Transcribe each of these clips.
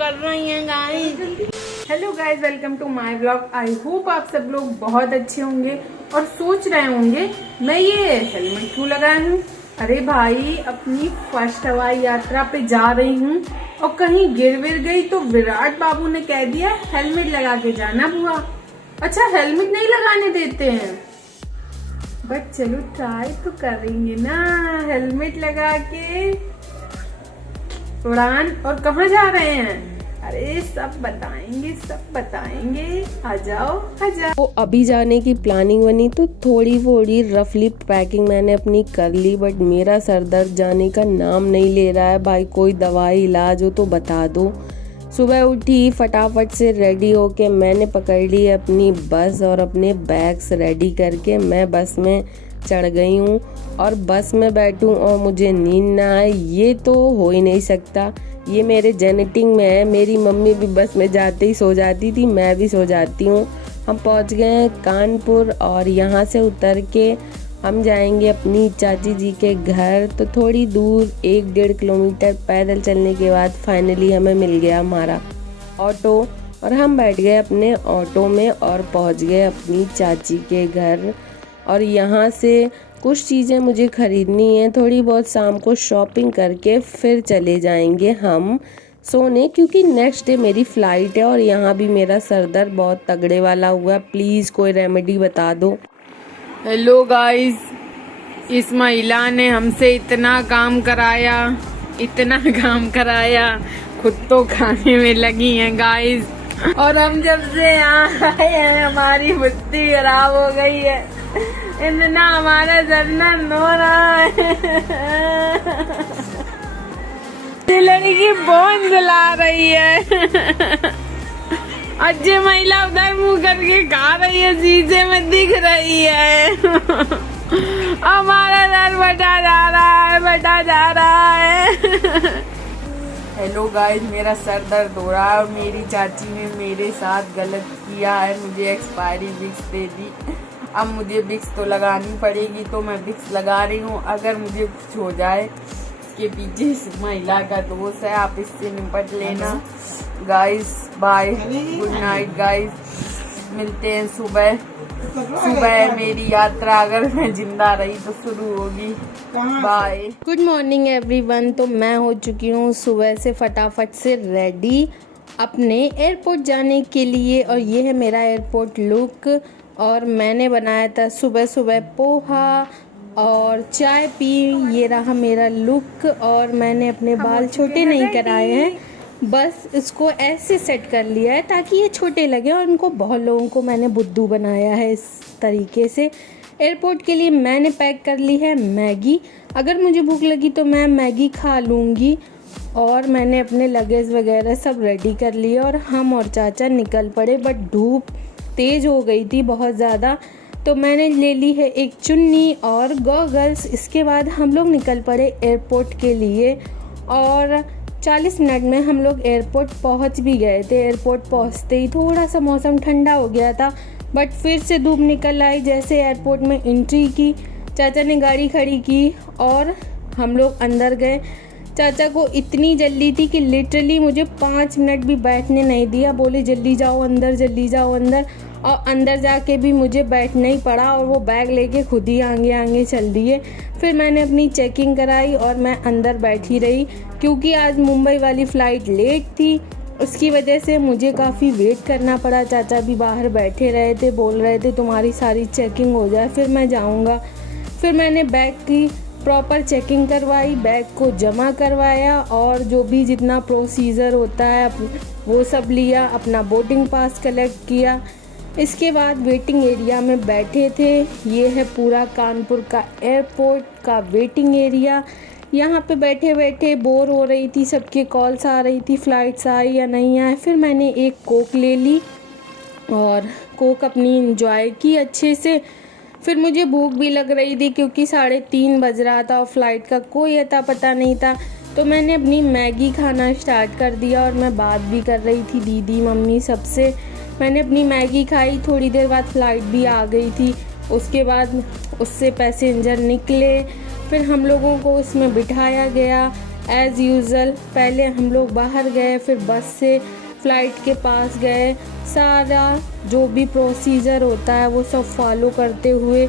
कर रही हैं guys. Hello guys, welcome to my blog. I hope आप सब लोग बहुत अच्छे होंगे और सोच रहे होंगे मैं ये हेलमेट क्यों लगाया हूँ। अरे भाई, अपनी फर्स्ट हवाई यात्रा पे जा रही हूँ और कहीं गिर विर गई तो विराट बाबू ने कह दिया हेलमेट लगा के जाना बुआ। अच्छा, हेलमेट नहीं लगाने देते हैं, बट चलो ट्राई तो करेंगे ना हेलमेट लगा के उड़ान। और कहाँ जा रहे हैं? अरे सब बताएंगे, आ जाओ। तो अभी जाने की प्लानिंग बनी तो थोड़ी थोड़ी रफली पैकिंग मैंने अपनी कर ली, बट मेरा सर दर्द जाने का नाम नहीं ले रहा है। भाई कोई दवाई इलाज हो तो बता दो। सुबह उठी, फटाफट से रेडी होके मैंने पकड़ ली अपनी बस और अपने बैग्स रेडी करके मैं बस में चढ़ गई हूँ। और बस में बैठूं और मुझे नींद ना आए, ये तो हो ही नहीं सकता। ये मेरे जेनेटिक में है। मेरी मम्मी भी बस में जाते ही सो जाती थी, मैं भी सो जाती हूँ। हम पहुँच गए हैं कानपुर और यहाँ से उतर के हम जाएंगे अपनी चाची जी के घर। तो थोड़ी दूर 1-1.5 किलोमीटर पैदल चलने के बाद फाइनली हमें मिल गया हमारा ऑटो और हम बैठ गए अपने ऑटो में और पहुँच गए अपनी चाची के घर। और यहाँ से कुछ चीज़ें मुझे ख़रीदनी है, थोड़ी बहुत शाम को शॉपिंग करके फिर चले जाएंगे हम सोने, क्योंकि नेक्स्ट डे मेरी फ़्लाइट है। और यहाँ भी मेरा सर दर्द बहुत तगड़े वाला हुआ है, प्लीज़ कोई रेमेडी बता दो। हेलो गाइस, इस महिला ने हमसे इतना काम कराया, खुद तो खाने में लगी हैं गाइस। और हम जब से यहाँ आए हैं हमारी बुद्धि खराब हो गई है, इतना हमारा जन्नत हो रहा है। ये लड़की फोन चला रही है। अच्छी महिला उधर मुंह करके खा रही है, शीशे में दिख रही है। हमारा सर बटा जा रहा है। हेलो गाइस, मेरा सर दर्द हो रहा है और मेरी चाची ने मेरे साथ गलत किया है, मुझे एक्सपायरी विक्स दे दी। अब मुझे विक्स तो लगानी पड़ेगी, तो मैं विक्स लगा रही हूँ। अगर मुझे कुछ हो जाए, इसके पीछे इस महिला का दोष है, आप इससे निपट लेना। Guys bye, good night guys, मिलते हैं सुबह। सुबह मेरी यात्रा अगर मैं जिंदा रही तो शुरू होगी। बाय। Good morning everyone. तो मैं हो चुकी हूँ सुबह से फटाफट से रेडी अपने एयरपोर्ट जाने के लिए। और ये है मेरा एयरपोर्ट लुक। और मैंने बनाया था सुबह सुबह पोहा और चाय पी। ये रहा मेरा लुक। और मैंने अपने बाल छोटे नहीं कराए हैं, बस इसको ऐसे सेट कर लिया है ताकि ये छोटे लगे। और इनको बहुत लोगों को मैंने बुद्धू बनाया है इस तरीके से। एयरपोर्ट के लिए मैंने पैक कर ली है मैगी। अगर मुझे भूख लगी तो मैं मैगी खा लूँगी। और मैंने अपने लगेज वगैरह सब रेडी कर लिए और हम और चाचा निकल पड़े। बट धूप तेज़ हो गई थी बहुत ज़्यादा, तो मैंने ले ली है एक चुन्नी और गॉगल्स। इसके बाद हम लोग निकल पड़े एयरपोर्ट के लिए और 40 मिनट में हम लोग एयरपोर्ट पहुंच भी गए थे। एयरपोर्ट पहुंचते ही थोड़ा सा मौसम ठंडा हो गया था, बट फिर से धूप निकल आई। जैसे एयरपोर्ट में एंट्री की, चाचा ने गाड़ी खड़ी की और हम लोग अंदर गए। चाचा को इतनी जल्दी थी कि लिटरली मुझे 5 मिनट भी बैठने नहीं दिया, बोले जल्दी जाओ अंदर, जल्दी जाओ अंदर। और अंदर जाके भी मुझे बैठना ही पड़ा और वो बैग लेके खुद ही आगे चल दिए। फिर मैंने अपनी चेकिंग कराई और मैं अंदर बैठी रही, क्योंकि आज मुंबई वाली फ़्लाइट लेट थी, उसकी वजह से मुझे काफ़ी वेट करना पड़ा। चाचा भी बाहर बैठे रहे थे, बोल रहे थे तुम्हारी सारी चेकिंग हो जाए फिर मैं जाऊंगा। फिर मैंने बैग की प्रॉपर चेकिंग करवाई, बैग को जमा करवाया और जो भी जितना प्रोसीजर होता है वो सब लिया, अपना बोर्डिंग पास कलेक्ट किया। इसके बाद वेटिंग एरिया में बैठे थे। ये है पूरा कानपुर का एयरपोर्ट का वेटिंग एरिया। यहाँ पे बैठे बैठे बोर हो रही थी, सबके कॉल्स आ रही थी, फ़्लाइट्स आई या नहीं आए। फिर मैंने एक कोक ले ली और कोक अपनी इंजॉय की अच्छे से। फिर मुझे भूख भी लग रही थी क्योंकि 3:30 बज रहा था और फ़्लाइट का कोई अता पता नहीं था। तो मैंने अपनी मैगी खाना स्टार्ट कर दिया और मैं बात भी कर रही थी दीदी मम्मी सबसे। मैंने अपनी मैगी खाई, थोड़ी देर बाद फ़्लाइट भी आ गई थी। उसके बाद उससे पैसेंजर निकले, फिर हम लोगों को उसमें बिठाया गया। एज़ यूज़ुअल पहले हम लोग बाहर गए, फिर बस से फ़्लाइट के पास गए, सारा जो भी प्रोसीजर होता है वो सब फॉलो करते हुए,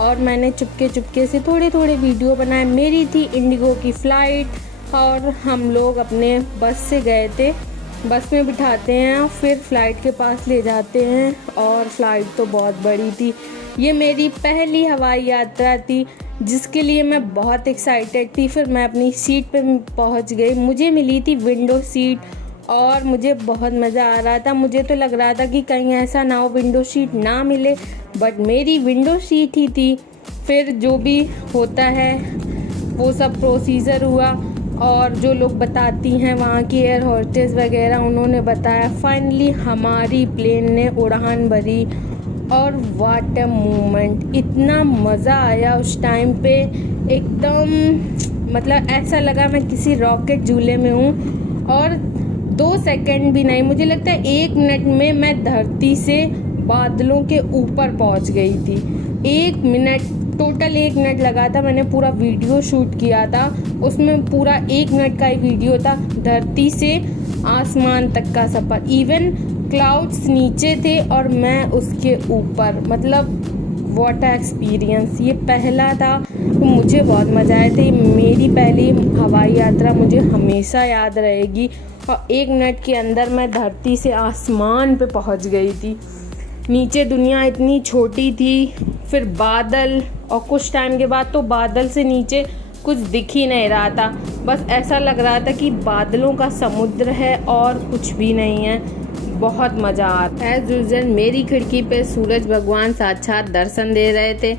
और मैंने चुपके चुपके से थोड़े थोड़े वीडियो बनाए। मेरी थी इंडिगो की फ़्लाइट और हम लोग अपने बस से गए थे। बस में बिठाते हैं, फिर फ़्लाइट के पास ले जाते हैं, और फ़्लाइट तो बहुत बड़ी थी। ये मेरी पहली हवाई यात्रा थी जिसके लिए मैं बहुत एक्साइटेड थी। फिर मैं अपनी सीट पे पहुंच गई। मुझे मिली थी विंडो सीट और मुझे बहुत मज़ा आ रहा था। मुझे तो लग रहा था कि कहीं ऐसा ना हो विंडो सीट ना मिले, बट मेरी विंडो सीट ही थी। फिर जो भी होता है वो सब प्रोसीजर हुआ, और जो लोग बताती हैं वहाँ की एयर होस्टेस वगैरह, उन्होंने बताया। फाइनली हमारी प्लेन ने उड़ान भरी, और व्हाट अ मोमेंट, इतना मज़ा आया उस टाइम पे। एकदम मतलब ऐसा लगा मैं किसी रॉकेट झूले में हूँ, और 2 सेकंड भी नहीं, मुझे लगता है 1 मिनट में मैं धरती से बादलों के ऊपर पहुँच गई थी। 1 मिनट, टोटल 1 मिनट लगा था। मैंने पूरा वीडियो शूट किया था, उसमें पूरा 1 मिनट का ही वीडियो था। धरती से आसमान तक का सफ़र, इवन क्लाउड्स नीचे थे और मैं उसके ऊपर। मतलब व्हाट एक्सपीरियंस, ये पहला था तो मुझे बहुत मज़ा आया था। मेरी पहली हवाई यात्रा मुझे हमेशा याद रहेगी, और 1 मिनट के अंदर मैं धरती से आसमान पे पहुंच गई थी। नीचे दुनिया इतनी छोटी थी, फिर बादल, और कुछ टाइम के बाद तो बादल से नीचे कुछ दिख ही नहीं रहा था। बस ऐसा लग रहा था कि बादलों का समुद्र है और कुछ भी नहीं है। बहुत मज़ा आता है। एज़ यूजुअल मेरी खिड़की पे सूरज भगवान साक्षात दर्शन दे रहे थे,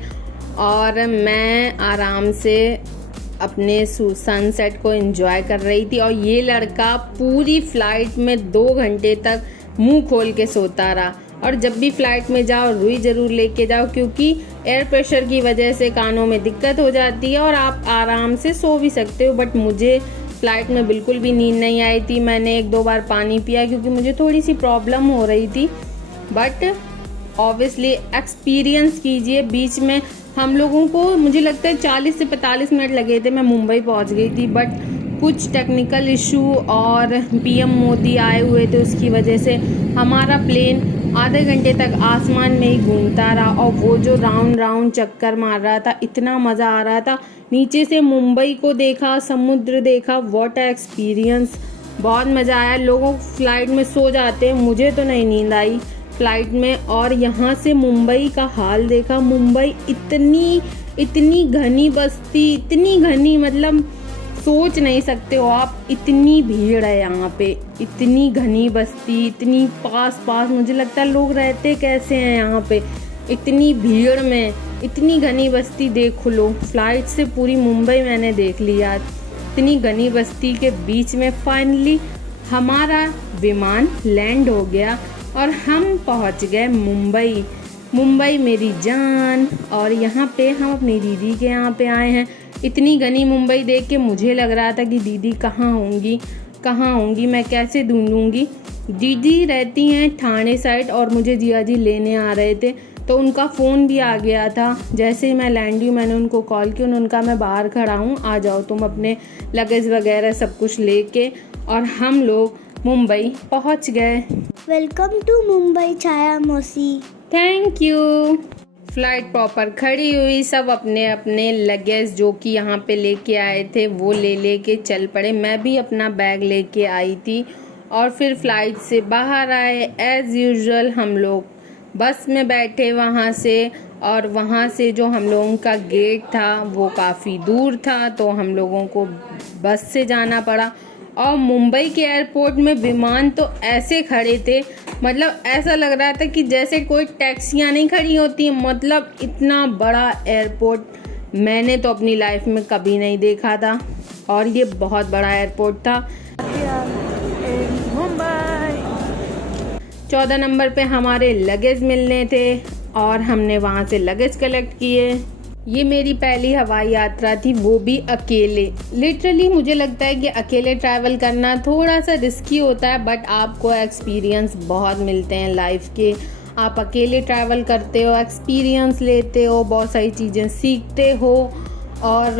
और मैं आराम से अपने सनसेट को एंजॉय कर रही थी। और ये लड़का पूरी फ़्लाइट में 2 घंटे तक मुंह खोल के सोता रहा। और जब भी फ़्लाइट में जाओ रुई ज़रूर लेके जाओ, क्योंकि एयर प्रेशर की वजह से कानों में दिक्कत हो जाती है, और आप आराम से सो भी सकते हो। बट मुझे फ़्लाइट में बिल्कुल भी नींद नहीं आई थी। मैंने 1-2 बार पानी पिया क्योंकि मुझे थोड़ी सी प्रॉब्लम हो रही थी। बट ऑब्वियसली एक्सपीरियंस कीजिए। बीच में हम लोगों को मुझे लगता है 40 से 45 मिनट लगे थे, मैं मुंबई पहुंच गई थी। बट कुछ टेक्निकल इशू और पीएम मोदी आए हुए थे, उसकी वजह से हमारा प्लेन आधे घंटे तक आसमान में ही घूमता रहा। और वो जो राउंड राउंड चक्कर मार रहा था, इतना मज़ा आ रहा था। नीचे से मुंबई को देखा, समुद्र देखा, व्हाट एक्सपीरियंस, बहुत मज़ा आया। लोगों फ़्लाइट में सो जाते हैं, मुझे तो नहीं नींद आई फ़्लाइट में। और यहाँ से मुंबई का हाल देखा। मुंबई इतनी घनी बस्ती, इतनी घनी, मतलब सोच नहीं सकते हो आप, इतनी भीड़ है यहाँ पे, इतनी घनी बस्ती, इतनी पास पास। मुझे लगता है लोग रहते कैसे हैं यहाँ पे इतनी भीड़ में, इतनी घनी बस्ती देख लो। फ्लाइट से पूरी मुंबई मैंने देख ली आज, इतनी घनी बस्ती के बीच में। फाइनली हमारा विमान लैंड हो गया और हम पहुँच गए मुंबई। मुंबई मेरी जान। और यहाँ पे हम अपनी दीदी के यहाँ पे आए हैं। इतनी घनी मुंबई देख के मुझे लग रहा था कि दीदी कहाँ होंगी, मैं कैसे ढूंढूंगी। दीदी रहती हैं ठाणे साइड, और मुझे जिया जी लेने आ रहे थे, तो उनका फ़ोन भी आ गया था। जैसे ही मैं लैंड हुई मैंने उनको कॉल किया, उन्होंने कहा मैं बाहर खड़ा हूँ, आ जाओ तुम अपने लगेज वगैरह सब कुछ लेके। और हम लोग मुंबई पहुँच गए। वेलकम टू मुंबई छाया मौसी। Thank you. फ़्लाइट प्रॉपर खड़ी हुई, सब अपने अपने लगेज जो कि यहाँ पे लेके आए थे वो ले के चल पड़े। मैं भी अपना बैग लेके आई थी, और फिर फ़्लाइट से बाहर आए। एज़ यूजुअल हम लोग बस में बैठे वहाँ से, और वहाँ से जो हम लोगों का गेट था वो काफ़ी दूर था, तो हम लोगों को बस से जाना पड़ा। और मुंबई के एयरपोर्ट में विमान तो ऐसे खड़े थे, मतलब ऐसा लग रहा था कि जैसे कोई टैक्सियाँ नहीं खड़ी होती, मतलब इतना बड़ा एयरपोर्ट मैंने तो अपनी लाइफ में कभी नहीं देखा था, और ये बहुत बड़ा एयरपोर्ट था। मुंबई 14 नंबर पे हमारे लगेज मिलने थे, और हमने वहाँ से लगेज कलेक्ट किए। ये मेरी पहली हवाई यात्रा थी, वो भी अकेले। लिटरली मुझे लगता है कि अकेले ट्रैवल करना थोड़ा सा रिस्की होता है, बट आपको एक्सपीरियंस बहुत मिलते हैं लाइफ के। आप अकेले ट्रैवल करते हो, एक्सपीरियंस लेते हो, बहुत सारी चीज़ें सीखते हो, और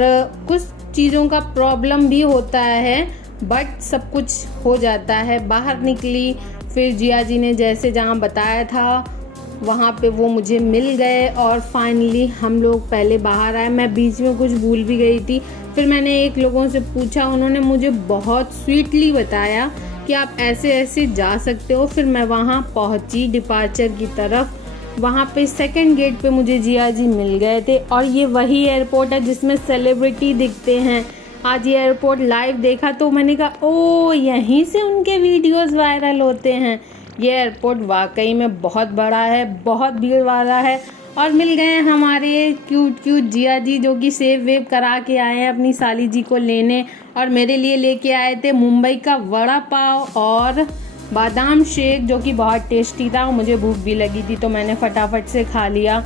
कुछ चीज़ों का प्रॉब्लम भी होता है, बट सब कुछ हो जाता है। बाहर निकली, फिर जिया जी ने जैसे जहाँ बताया था वहाँ पे वो मुझे मिल गए और फाइनली हम लोग पहले बाहर आए। मैं बीच में कुछ भूल भी गई थी। फिर मैंने एक लोगों से पूछा, उन्होंने मुझे बहुत स्वीटली बताया कि आप ऐसे ऐसे जा सकते हो। फिर मैं वहाँ पहुँची डिपार्चर की तरफ। वहाँ पे सेकंड गेट पे मुझे जिया जी मिल गए थे और ये वही एयरपोर्ट है जिसमें सेलिब्रिटी दिखते हैं। आज ये एयरपोर्ट लाइव देखा तो मैंने कहा ओ यहीं से उनके वीडियोस वायरल होते हैं। ये एयरपोर्ट वाकई में बहुत बड़ा है, बहुत भीड़ वाला है। और मिल गए हमारे क्यूट क्यूट जिया जी जो कि सेव वेव करा के आए हैं अपनी साली जी को लेने, और मेरे लिए लेके आए थे मुंबई का वड़ा पाव और बादाम शेक जो कि बहुत टेस्टी था। मुझे भूख भी लगी थी तो मैंने फटाफट से खा लिया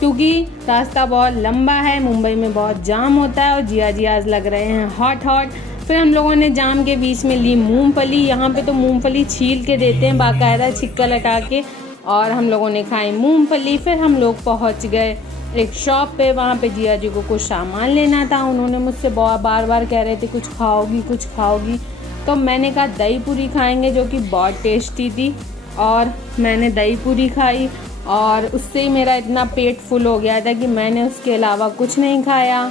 क्योंकि रास्ता बहुत लंबा है, मुंबई में बहुत जाम होता है और जिया जी आज लग रहे हैं हॉट हॉट। फिर हम लोगों ने जाम के बीच में ली मूंगफली। यहाँ पे तो मूंगफली छील के देते हैं बाकायदा छिक्का लगा के, और हम लोगों ने खाई मूंगफली। फिर हम लोग पहुँच गए एक शॉप पे। वहाँ पे जिया जी को कुछ सामान लेना था। उन्होंने मुझसे बार बार कह रहे थे कुछ खाओगी कुछ खाओगी, तो मैंने कहा दही पूरी खाएंगे जो कि बहुत टेस्टी थी, और मैंने दही पूरी खाई और उससे ही मेरा इतना पेट फुल हो गया था कि मैंने उसके अलावा कुछ नहीं खाया।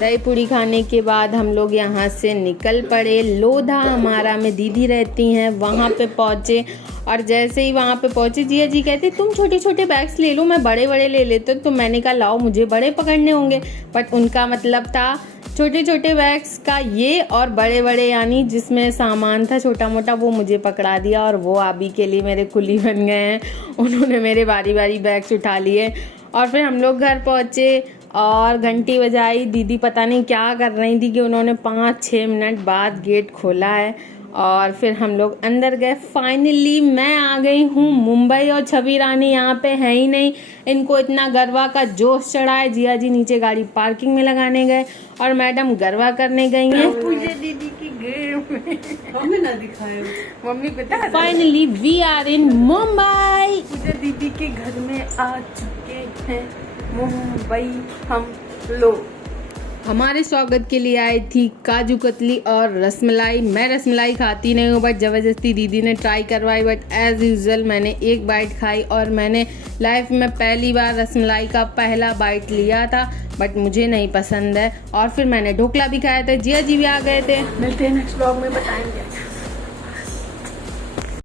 दही पूरी खाने के बाद हम लोग यहाँ से निकल पड़े। लोधा हमारा में दीदी रहती हैं, वहाँ पे पहुँचे। और जैसे ही वहाँ पे पहुँचे जिया जी कहते तुम छोटे छोटे बैग्स ले लो, मैं बड़े बड़े ले लेते। तो मैंने कहा लाओ मुझे बड़े पकड़ने होंगे, बट उनका मतलब था छोटे छोटे बैग्स का ये, और बड़े बड़े यानी जिसमें सामान था छोटा मोटा वो मुझे पकड़ा दिया। और वो आबी के लिए मेरे कुली बन गए हैं, उन्होंने मेरे बारी बारी बैग्स उठा लिए। और फिर हम लोग घर पहुँचे और घंटी बजाई। दीदी पता नहीं क्या कर रही थी कि उन्होंने 5-6 मिनट बाद गेट खोला है और फिर हम लोग अंदर गए। फाइनली मैं आ गई हूँ मुंबई और छवि रानी यहाँ पे है ही नहीं। इनको इतना गरबा का जोश चढ़ा है। जिया जी नीचे गाड़ी पार्किंग में लगाने गए और मैडम गरबा करने गई हैं। मुझे दीदी की हमें ना दिखाए मम्मी पता। Finally we are in Mumbai. मुझे दीदी के घर में आ चुके हैं मुंबई हम लोग। हमारे स्वागत के लिए आई थी काजू कतली और रसमलाई। मैं रसमलाई खाती नहीं हूँ बट ज़बरदस्ती दीदी ने ट्राई करवाई, बट एज़ यूजुअल मैंने एक बाइट खाई और मैंने लाइफ में पहली बार रसमलाई का पहला बाइट लिया था, बट मुझे नहीं पसंद है। और फिर मैंने ढोकला भी खाया था। जिया जी भी आ गए थे। मिलते हैं नेक्स्ट ब्लॉग में, बताएंगे।